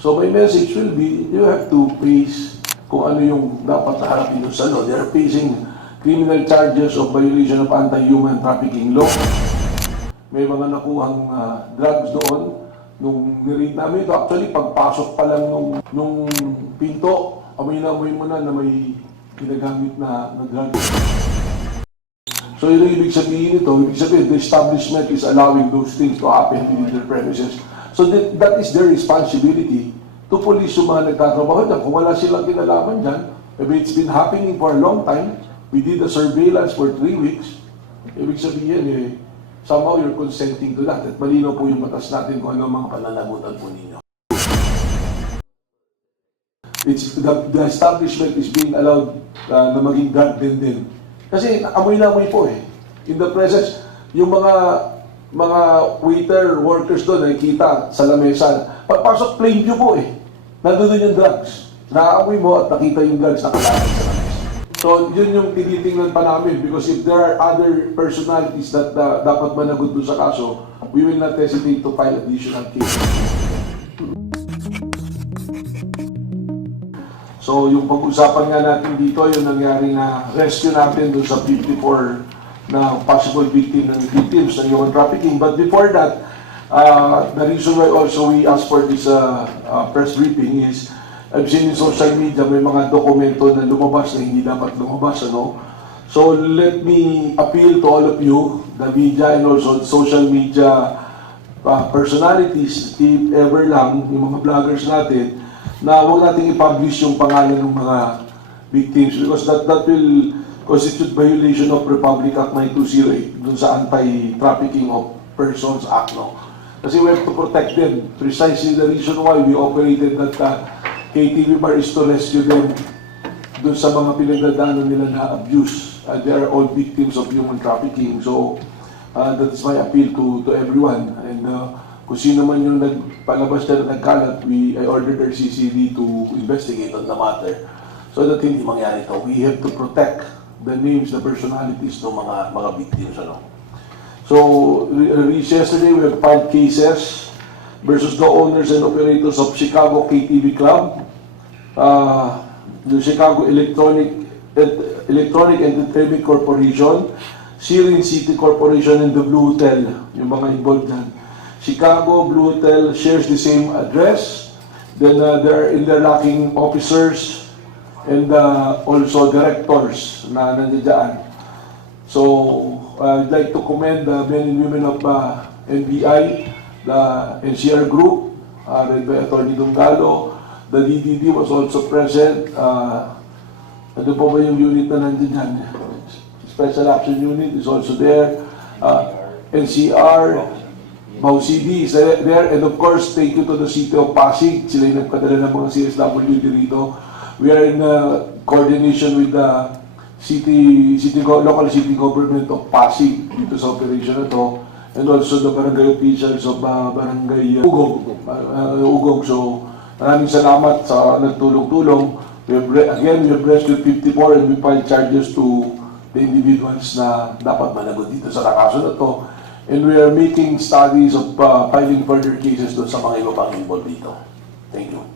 So my message will be, you have to face kung ano yung dapat harapin doon sa law. They are facing criminal charges of violation of anti-human trafficking law. May mga nakuhang drugs doon. Nung niread namin ito, actually pagpasok pa lang nung pinto, amoy na mo na may ginagamit na drugs. So yun ang ibig sabihin ito, ibig sabihin the establishment is allowing those things to happen within their premises. So that is their responsibility to police yung mga nagtatrabaho dyan. Kung wala silang kinalaman dyan, if it's been happening for a long time, we did a surveillance for 3 weeks, ibig sabihin somehow you're consenting to that. At malino po yung batas natin kung ano mga pananagutan po ninyo. The establishment is being allowed na maging garden din. Kasi amoy na amoy po In the presence, yung mga waiter, workers doon, nakikita sa lamesa. Pagpasok, plain view po Nandun yung drugs. Nakaamoy mo at nakita yung drugs nakalagay sa lamesa. So, yun yung tinitingnan pa namin because if there are other personalities that dapat managot doon sa kaso, we will not hesitate to file additional cases. So, yung pag-usapan nga natin dito, yung nangyari na rescue natin doon sa 54 na possible victims ng human trafficking. But before that, the reason why also we asked for this press briefing is I've seen in social media may mga dokumento na lumabas na hindi dapat lumabas. So let me appeal to all of you, the media and also social media personalities, if ever lang, yung mga vloggers natin, na huwag natin i-publish yung pangalan ng mga victims because that will constitute violation of Republic Act 9208 dun sa Anti-Trafficking of Persons Act. Kasi we have to protect them. Precisely the reason why we operated that KTV bar is to rescue them dun sa mga pinagdadaanan nila na abuse. They are all victims of human trafficking. So, that is my appeal to everyone. And kung sino man yung nagpalabas na nagkalat, I ordered our CCD to investigate on the matter so that hindi mangyari ito. We have to protect the names, the personalities ng mga victims. So, yesterday we have 5 cases versus the owners and operators of Chicago KTV Club, the Chicago Electronic Entertainment Corporation, Syrian City Corporation, and the Blue Hotel, yung mga involved dyan. Chicago Blue Hotel shares the same address. Then there are interlocking officers and also directors na nandiyan. So, I'd like to commend the men and women of NBI, the NCR Group, led by Atty. Dungalo. The DDD was also present. Ano po ba yung unit na nandiyan? Special Action Unit is also there. NCR, MAU-CD is there. And of course, thank you to the City of Pasig. Sila yung nagpadala ng mga CSWD dito. We are in coordination with the local city government of Pasig dito sa operation na to, and also the barangay officials of barangay Ugog. So maraming salamat sa nagtulong-tulong. We have rescued 54 and we filed charges to the individuals na dapat managot dito sa kaso na to, and we are making studies of filing further cases doon sa mga iba pang involved dito. Thank you.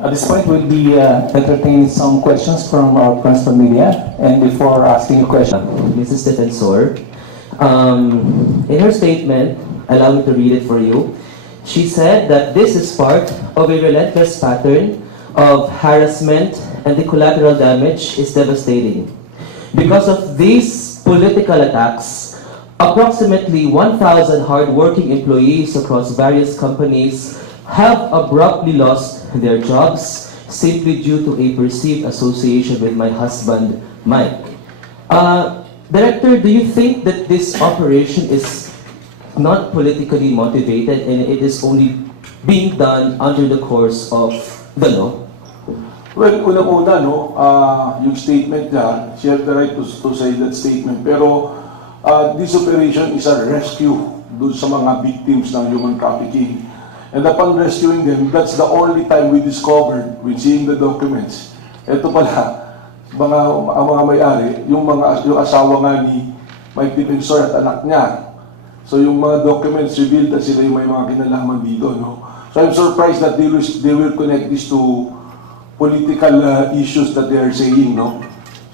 At this point, we'll be entertaining some questions from our friends from media. And before asking a question, Mrs. Defensor, in her statement, allow me to read it for you. She said that this is part of a relentless pattern of harassment and the collateral damage is devastating. Because of these political attacks, approximately 1,000 hard-working employees across various companies have abruptly lost their jobs simply due to a perceived association with my husband, Mike. Director, do you think that this operation is not politically motivated and it is only being done under the course of the law? Well, unang-una, yung statement niya, she has the right to say that statement. Pero this operation is a rescue dun sa mga victims ng human trafficking. And upon rescuing them, that's the only time we discovered, when seeing the documents, ito pala, ang mga may-ari, yung asawa nga ni Mike Defensor at anak niya. So yung mga documents revealed na sila yung may mga kinalaman dito. So I'm surprised that they will connect this to political issues that they are saying, no?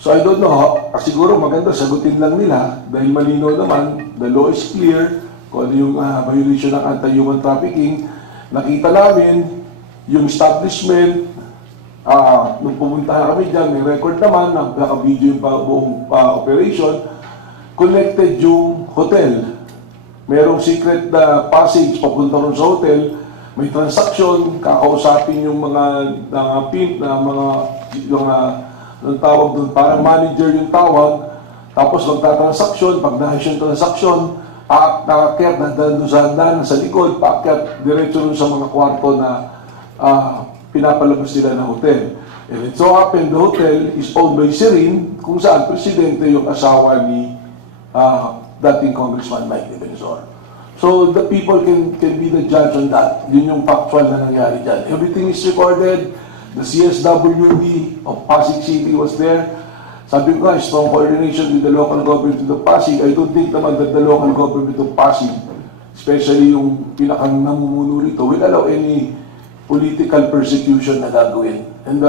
So I don't know, siguro maganda sagutin lang nila dahil malinaw naman, the law is clear, kung ano yung violation ng anti-human trafficking. Nakita namin yung establishment, nung pumunta kami dyan, may record naman, naka-video yung buong operation, connected yung hotel. Merong secret passage papunta ron sa hotel, may transaction, kakausapin yung mga pimp na ang tawag doon, parang manager yung tawag, tapos magta-transaction, pag nahis yung transaction, nakakyat, nandun sa hagdan, sa likod, paakyat, diretso rin sa mga kwarto na pinapalabas nila ng hotel. And it so happened, the hotel is owned by Sirin, kung saan presidente yung asawa ni dating Congressman Mike Defensor. So the people can be the judge on that. Yun yung factual na nangyari dyan. Everything is recorded. The CSWD of Pasig City was there. Sabi ko nga, strong coordination with the local government of Pasig. I don't think naman that the local government of Pasig, especially yung pinakang namumuno rito, will allow any political persecution na gagawin. And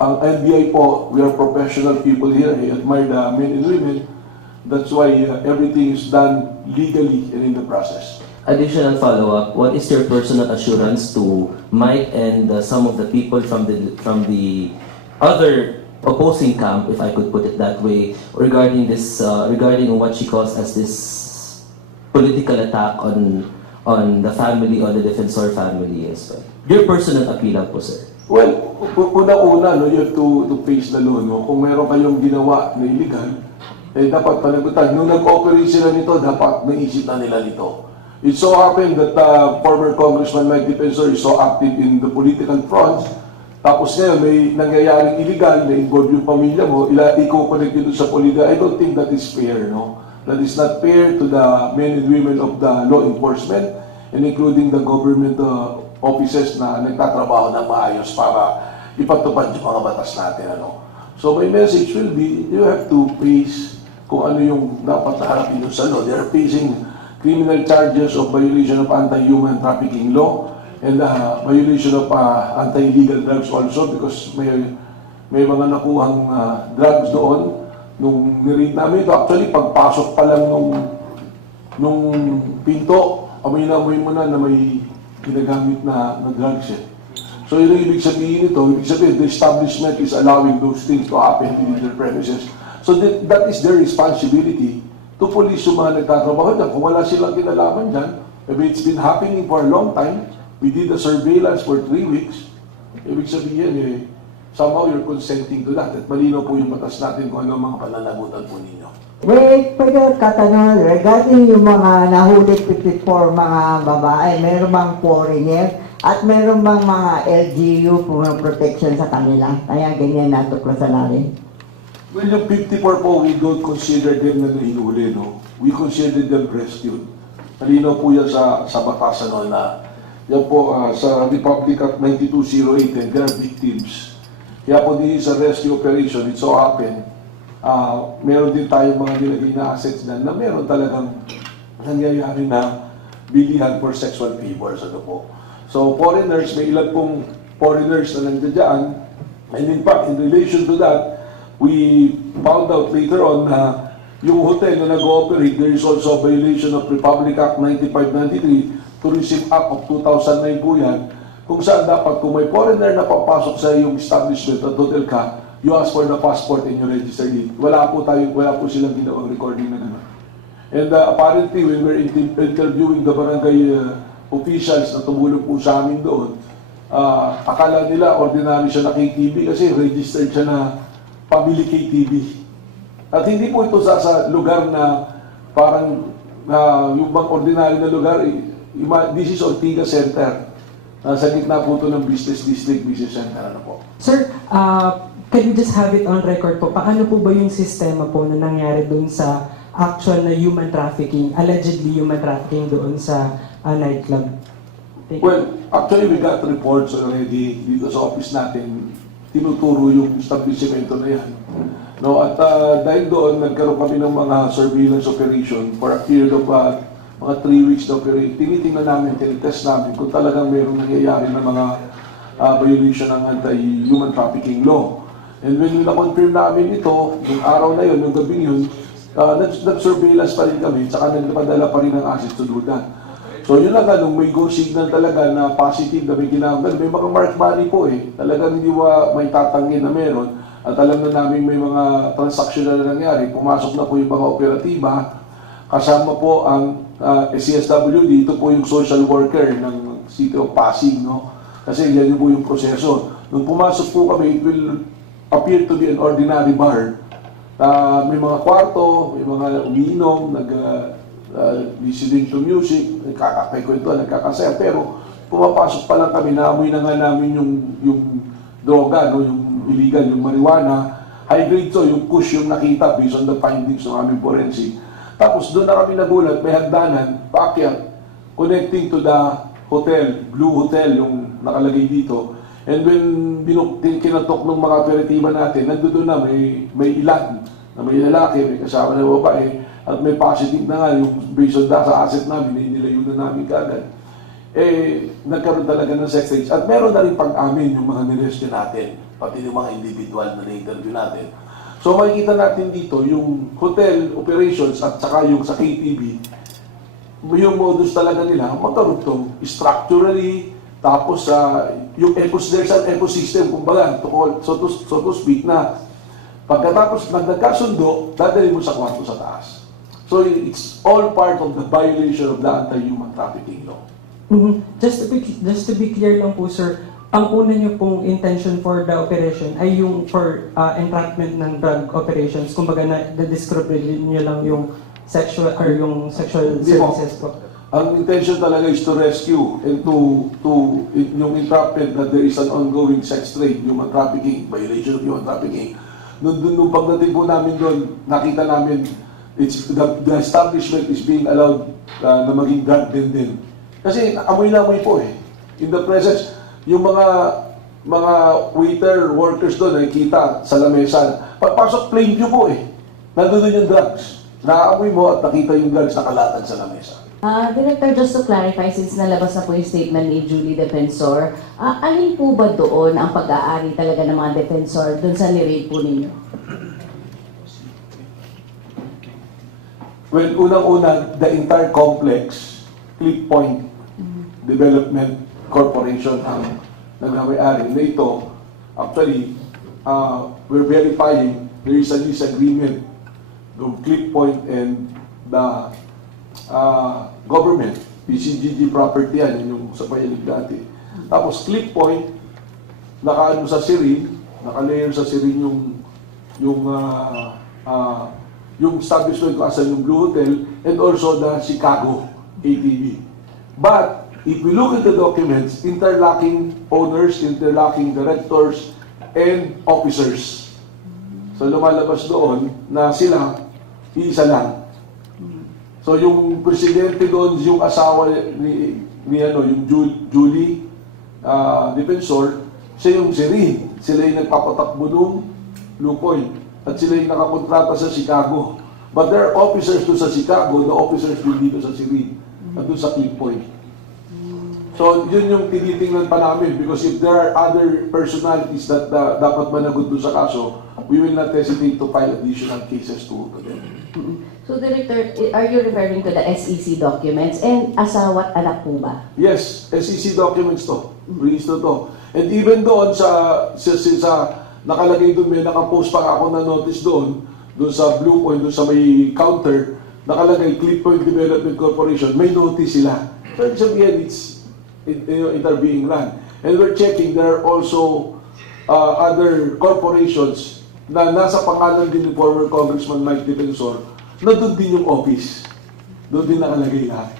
ang NBI po, we are professional people here. I admire the men and women. That's why everything is done legally and in the process. Additional follow-up, what is your personal assurance to Mike and some of the people from the other opposing camp, if I could put it that way, regarding this regarding what she calls as this political attack on the family, on the Defensor family as well? Your personal appeal lang po, sir. Well, una-una, no, you have to face the law. No? Kung meron kayong ginawa na illegal, dapat panagutan. Nung nag-operate sila nito, dapat naisip na nila nito. It so happened that former Congressman Mike Defensor is so active in the political front. Tapos ngayon, may nangyayaring illegal na involve yung pamilya mo, i-connect dito sa politika. I don't think that is fair, no? That is not fair to the men and women of the law enforcement and including the government offices na nagtatrabaho ng maayos para ipatupad yung mga batas natin, ano? So my message will be, you have to face kung ano yung dapat harapin sa law. They are facing criminal charges of violation of anti-human trafficking law and violation of anti-illegal drugs also because may mga nakuhang drugs doon nung niread namin ito. Actually, pagpasok pa lang nung pinto, amoy mo na may ginagamit na drugs eh. So yun ang ibig sabihin ito. Ibig sabihin, the establishment is allowing those things to happen in their premises. So that is their responsibility to police yung mga nagtatrabaho dyan. Kung wala silang kinalaman dyan, maybe it's been happening for a long time, we did the surveillance for 3 weeks, ibig sabihin somehow you're consenting to that. At malinaw po yung batas natin kung ano ang mga pananagutan po ninyo. Wait, pwede katanungan, regarding yung mga nahuli 54 mga babae, meron bang foreigner at meron bang mga LGU for protection sa kanila? Kaya ganyan natuklasan natin. Well, yung 54 po, we don't consider them na nahinuli, no? We consider them rescued. Malinaw po yan sa batasan no, na yan po sa Republic Act 9208 and they are victims. Kaya po din sa rescue operation, it so happen, meron din tayong mga nilagay na assets na meron talagang nangyayari na bilihan for sexual favors. Ano po. So foreigners, may ilan pong foreigners na nandiyan. And in fact, in relation to that, we found out later on na yung hotel na nag-ooperate, there is also a violation of Republic Act 9593, Tourism Act of 2009 po yan, kung saan dapat kung may foreigner na papasok sa yung establishment at hotel ka, you ask for the passport and you register it. Wala po silang ginawang recording na gano'n. And apparently, when we're interviewing the barangay officials na tumulong po sa amin doon, akala nila ordinary siya na KTV kasi registered siya na Family KTV. At hindi po ito sa lugar na parang yung bang ordinary na lugar, this is Ortigas Center. Sa gitna po ito ng business district, business center. Ano po? Sir, can we just have it on record po? Paano po ba yung sistema po na nangyari doon sa actual na human trafficking, allegedly human trafficking doon sa nightclub? Well, actually we got reports already dito sa office natin. Tinuturo yung establishmento na yan. No, at dahil doon, nagkaroon kami ng mga surveillance operation for a period of mga 3 weeks na operate, tinitingnan namin, tinitest namin kung talagang mayroong nangyayari na mga violation ng anti-human trafficking law. And when na-confirm namin ito, yung araw na yun, yung gabing yun, nag-surveillance pa rin kami, tsaka nagpadala pa rin ng assets to do that. So yun lang, nung may go signal talaga na positive na may ginagawa, may mga mark money po eh. Talagang hindi may tatanggi na meron. At alam na namin may mga transaction na nangyari. Pumasok na po yung mga operatiba. Kasama po ang CSWD, ito po yung social worker ng City of Pasig, no? Kasi yan yung po yung proseso. Nung pumasok po kami, it will appear to be an ordinary bar. May mga kwarto, may mga umiinom, listening to music, nagkakakwentuhan, nagkakasaya. Pero pumapasok pa lang kami, naamoy na nga namin yung droga, no? Yung illegal, yung marijuana. High grade to, yung kush yung nakita based on the findings ng aming forensic. Tapos doon na kami nagulat, may hagdanan, paakyat, connecting to the hotel, Blue Hotel, yung nakalagay dito. And when kinatok ng mga operatiba natin, nandoon na may ilan, na may lalaki, may kasama na babae, at may positive na nga yung based on sa asset namin, nilayo na namin kagad. Nagkaroon talaga ng sex rage. At meron na rin pag-amin yung mga nirestyo natin, pati yung mga individual na na-interview natin. So makikita natin dito yung hotel operations at saka yung sa KTV, yung modus talaga nila, magkarugtong structurally, tapos there's an ecosystem, kumbaga, so to speak, na pagkatapos nagkasundo, dadali mo sa kwarto sa taas. So it's all part of the violation of the anti-human trafficking law. Just to be clear lang po, sir, ang una niyo pong intention for the operation ay yung for entrapment ng drug operations. Kumbaga na-describe niyo lang yung sexual Hindi po. services po. Ang intention talaga is to rescue and to yung entrapment that there is an ongoing sex trade, human trafficking, violation of human trafficking. Nung pagdating po namin doon, nakita namin the establishment is being allowed na maging drug den din. Kasi amoy na amoy po eh. In the presence, yung mga waiter, workers doon, nakikita sa lamesa. Pagpasok, plain view po eh. Nandun yung drugs. Naaamoy mo at nakita yung drugs nakalatag sa lamesa. Director, just to clarify, since nalabas na po yung statement ni Julie Defensor, alin po ba doon ang pag-aari talaga ng mga defensor doon sa nirate po ninyo? Well, unang-una, the entire complex, Click Point Development Corporation ang nagmamay-ari na ito. Actually, we're verifying there is a lease agreement from Click Point and the government, PCGG property yan, yun yung sa payalig dati. Tapos Click Point, nakaano sa Sirin, naka-layer sa Sirin yung establishment kung asan yung Blue Hotel, and also the Chicago ATV. But, if we look at the documents, interlocking owners, interlocking directors, and officers. So lumalabas doon na sila, iisa lang. So yung presidente doon, yung asawa yung Julie Defensor, siya yung Sirin. Sila yung nagpapatakbo ng Blue Point. At sila yung nakakontrata sa Chicago. But there are officers doon sa Chicago, the officers din dito sa Sirin. At doon sa Click Point. So yun yung tinitingnan pa namin because if there are other personalities that dapat managot doon sa kaso, we will not hesitate to file additional cases to them. So, Director, are you referring to the SEC documents and asawa at anak po ba? Yes, SEC documents to. Register to. And even doon sa nakalagay doon, may nakapost pa ako na notice doon sa Blue Point, doon sa may counter, nakalagay Click Point Development Corporation, may notice sila. So, ibig sabihin, it are being run. And we're checking, there are also other corporations na nasa pangalan din ni former Congressman Mike Defensor, na doon din yung office. Doon din nakalagay lahat.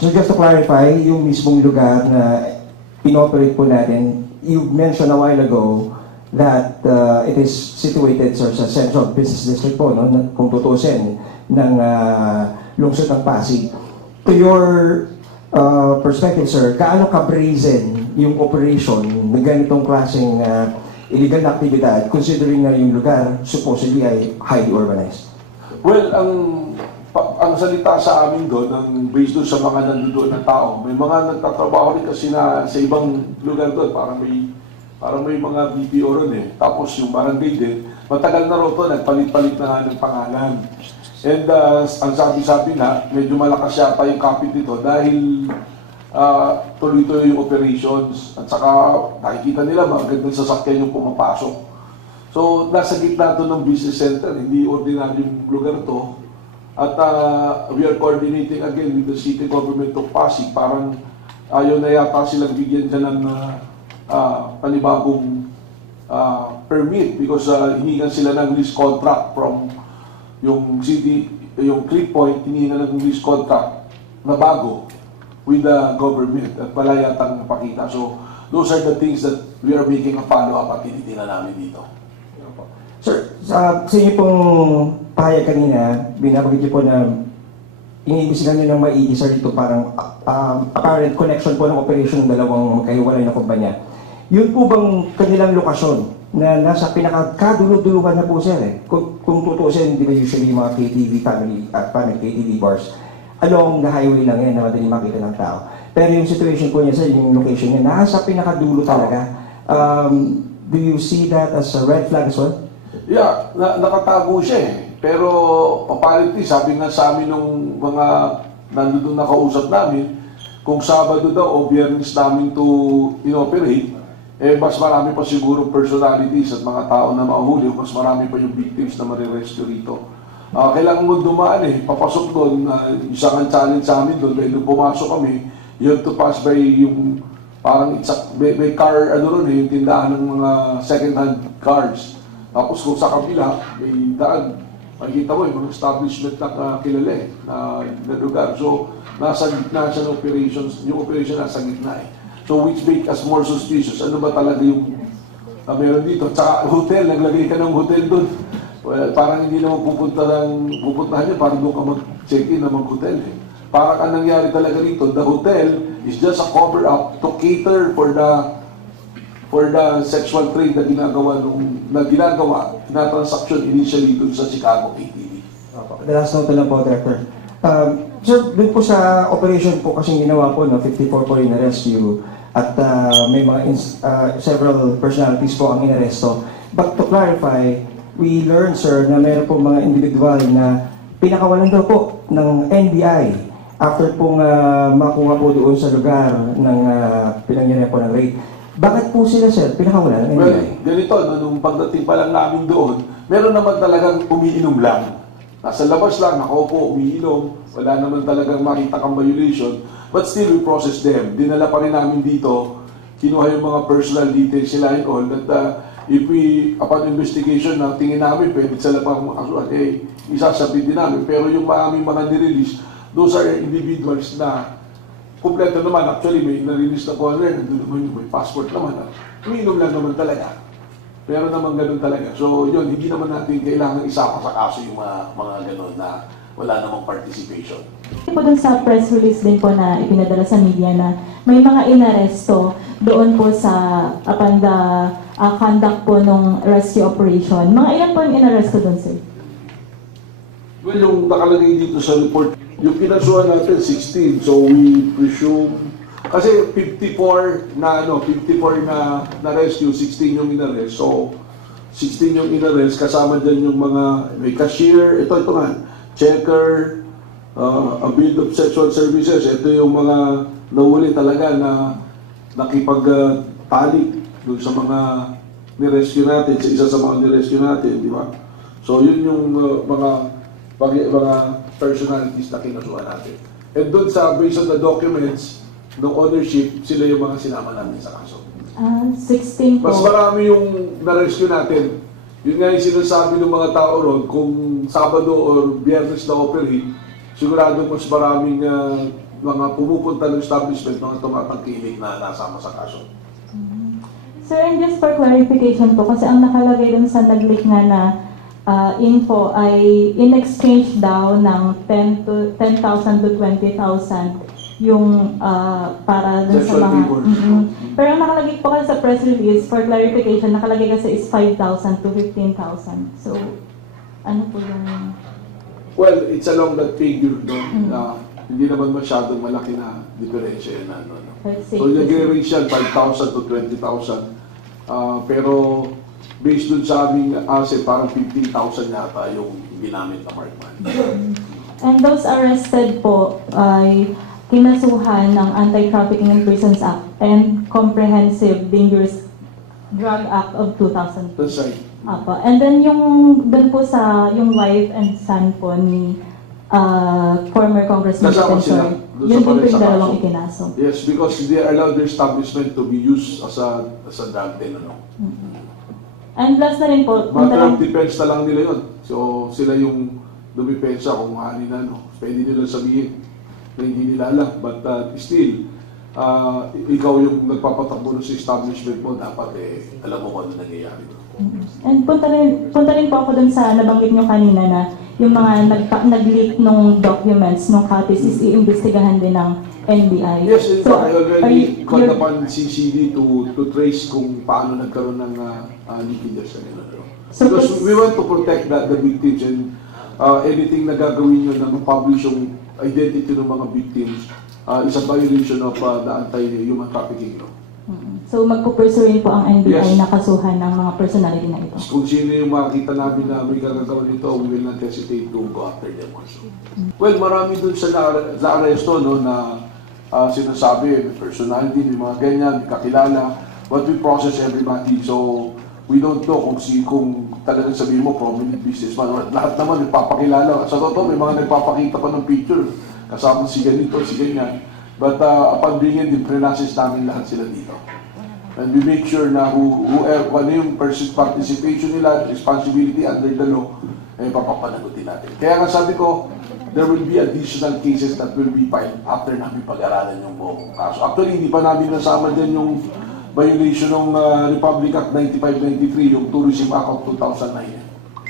So just to clarify, yung mismong lugar na inoperate po natin, you mentioned a while ago that it is situated sa Central Business District po, no? Kung tutusin, ng lungsod ng Pasig. To your perspective, sir, gaano ka-brazen yung operation ng ganitong klaseng illegal na aktibidad considering na yung lugar supposedly ay highly urbanized? Well, ang salita sa amin doon, ang based doon sa mga nandoon na tao, may mga nagtatrabaho rin kasi na sa ibang lugar doon, parang may mga BPO ron eh. Tapos yung barangay din, matagal na raw to, nagpalit-palit na nga ng pangalan. And ang sabi-sabi na, medyo malakas yata yung kapit nito dahil tuloy-tuloy yung operations at saka nakikita nila magandang sasakyan yung pumapasok. So, nasa gitna to ng business center, hindi ordinaryong lugar to. At we are coordinating again with the city government of Pasig. Parang ayaw na yata silang bigyan dyan ng panibagong permit because hinihingan sila ng lease contract from yung city, yung Click Point, hinihingan ng lease contract na bago with the government at wala yatang napakita. So, those are the things that we are making a follow-up at tinitingnan namin dito. Sir, sa inyo pong pahayag kanina, binabanggit niyo po na iniimbisigan niyo ng maigi, sir, dito parang apparent connection po ng operation ng dalawang magkahiwalay na kumpanya. Yun po bang kanilang lokasyon na nasa pinakakadulo-duluhan na po, sir, eh? Kung tutusin, di ba usually mga KTV family KTV bars, along the highway lang yan na madaling makita ng tao. Pero yung situation po niya, sir, yung location niya, nasa pinakadulo talaga. Do you see that as a red flag as well? Yeah, nakatago siya eh. Pero apparently, sabi nga sa amin nung mga nandun na kausap namin, kung Sabado daw o Biyernes namin to inoperate, eh mas marami pa siguro personalities at mga tao na mahuli, mas marami pa yung victims na marirescue rito. Kailangan mo dumaan eh, papasok doon, isang challenge sa amin doon, nung pumasok kami, you have to pass by yung parang may car, ano ron eh, yung tindahan ng mga second-hand cars. Tapos kung sa kabila, may daan, makikita mo yung mga establishment na kilala eh, na lugar. So, nasa gitna siya ng operations, yung operation nasa gitna eh. So, which make us more suspicious. Ano ba talaga yung meron dito? Tsaka hotel, naglagay ka ng hotel doon. Well, parang hindi naman pupuntahan niya, parang doon ka mag-check-in na mag-hotel eh. Parang ang nangyari talaga dito, the hotel is just a cover-up to cater for the sexual trade na ginagawa na transaction initially dun sa Chicago KTV. The last note lang po, Director. Sir, dun po sa operation po kasing ginawa po, no, 54 po yung rescue at may mga several personalities po ang inaresto. But to clarify, we learned, sir, na meron po mga individual na pinakawalan daw po ng NBI after pong makuha po doon sa lugar ng pinangyarihan po ng raid. Bakit po sila, sir, pinakawalan ng NBI? Well, ganito, nung pagdating pa lang namin doon, meron naman talagang umiinom lang. Nasa labas lang, nakaupo, umiinom, wala naman talagang makita kang violation, but still we process them. Dinala pa rin namin dito, kinuha yung mga personal details sila and all, that if we, upon investigation, na tingin namin, pwede sila pang makasuhan, eh, isasabit din namin. Pero yung aming mga nirelease, those are individuals na kumpleto naman. Actually, may na-release na po nandun naman yung may passport naman. Umiinom lang naman talaga. Pero naman ganun talaga. So, yun, hindi naman natin kailangan isama sa kaso yung mga ganun na wala namang participation. Po dun sa press release din po na ipinadala sa media na may mga inaresto doon po sa upon the conduct po ng rescue operation. Mga ilan po yung inaresto doon, sir? Well, yung nakalagay dito sa report, yung pinasuhan natin 16, so we presume kasi 54 na rescue, 16 yung inarrest. So 16 yung inarrest, kasama dyan yung mga may cashier, ito nga, checker, a bit of sexual services. Ito yung mga nahuli talaga na nakipag-talik doon sa mga nirescue natin, sa isa sa mga nirescue natin, di ba? So yun yung mga personalities na kinasuhan natin. And doon sa, based on the documents, ng ownership, sila yung mga sinama namin sa kaso. 16 po. Mas marami yung na-rescue natin. Yun nga yung sinasabi ng mga tao ron, kung Sabado or Biyernes na operate, sigurado mas maraming mga pumupunta ng establishment, mga tumatangkilik na nasama sa kaso. Sir, and just for clarification po, kasi ang nakalagay dun sa nag-leak nga na info ay in exchange daw ng 10,000 to 20,000 yung para dun sa Sexual mga... favors. Pero ang nakalagay po kasi sa press release, for clarification, nakalagay kasi is 5,000 to 15,000. So, ano po yung... Well, it's along that figure, no? Hindi naman masyadong malaki na diferensya yun. Ano. Let's say, So, nag-range yan 5,000 to 20,000. Pero, based dun sa aming asset, parang 15,000 yata yung ginamit na mark money. and those arrested po ay kinasuhan ng Anti-Trafficking in Persons Act and Comprehensive Dangerous Drug Act of 2000. That's right. Apo. And then yung doon po sa yung wife and son po ni former Congressman Kasama sila Defensor, doon sa yun din po pares yung sa dalawang kaso. ikinaso. Yes, because they allowed their establishment to be used as a drug den, ano. And last na rin po, yung Matter of dalawang, defense na lang nila yun. So, sila yung dumipensa kung ano na, no. Pwede nila sabihin na hindi nila alam. But still, ikaw yung nagpapatakbo sa establishment mo, dapat alam mo kung ano nangyayari doon. and punta rin po ako dun sa nabanggit nyo kanina na yung mga nag-leak nung documents nung copies is iimbestigahan din ng NBI. Yes, in fact, I are already you- called you're- upon CCD to trace kung paano nagkaroon ng leakages. So, Because we want to protect the victims and anything na gagawin nyo na ma-publish yung identity ng mga victims is a violation of the anti-human trafficking law. So magpupursue rin po ang NBI Yes. na kasuhan ng mga personality na ito. Kung sino yung makita namin na may gagawin nito, we will not hesitate to go after them also. Well, marami dun sa na-arresto, no, na sinasabi, may personality, may mga ganyan, may kakilala, but we process everybody. So, we don't know kung talagang sabihin mo, prominent businessman. Lahat naman nagpapakilala. Sa totoo, may mga nagpapakita pa ng picture. Kasama si ganito, si ganyan. But upon bringing din, pre-process namin lahat sila dito. And we make sure na kung ano yung participation nila, responsibility under the law, papapanagutin natin. Kaya nga sabi ko, there will be additional cases that will be filed after namin pag-aralan yung buong kaso. Actually, hindi pa namin nasama dyan yung violation ng Republic Act 9593, yung Tourism Act of 2009.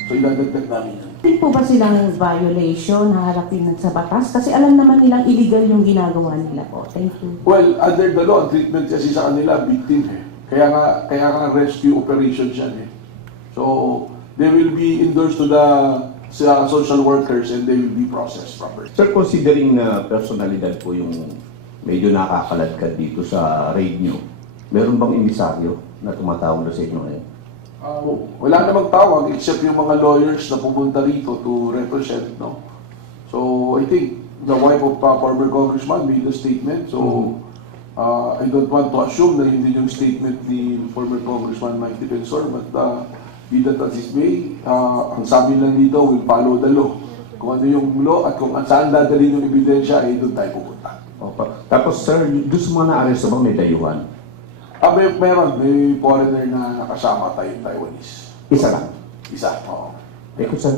So, iladagdag namin yan. Hindi po ba silang violation, haharapin sa batas? Kasi alam naman nilang illegal yung ginagawa nila po. Thank you. Well, under the law, ang treatment kasi sa kanila, victim eh. Kaya nga rescue operations yan eh. So, they will be endorsed to the social workers and they will be processed properly. Sir, considering na personalidad po yung medyo nakakaladkad dito sa raid nyo, meron bang emisaryo na tumatawag na sa inyo ngayon? Wala namang tawag except yung mga lawyers na pumunta rito to represent, no? So, I think the wife of former congressman made a statement. So, I don't want to assume na hindi yung statement ni former congressman Mike Defensor, but be that as it may, ang sabi lang dito, we'll follow the law. Kung ano yung law at kung saan dadalhin yung ebidensya, doon tayo pupunta. Opa. Tapos sir, doon sa mga na-arresto ba may dayuhan? May foreigner na nakasama tayo, Taiwanese. Isa lang. Isa, oo. Thank you, sir.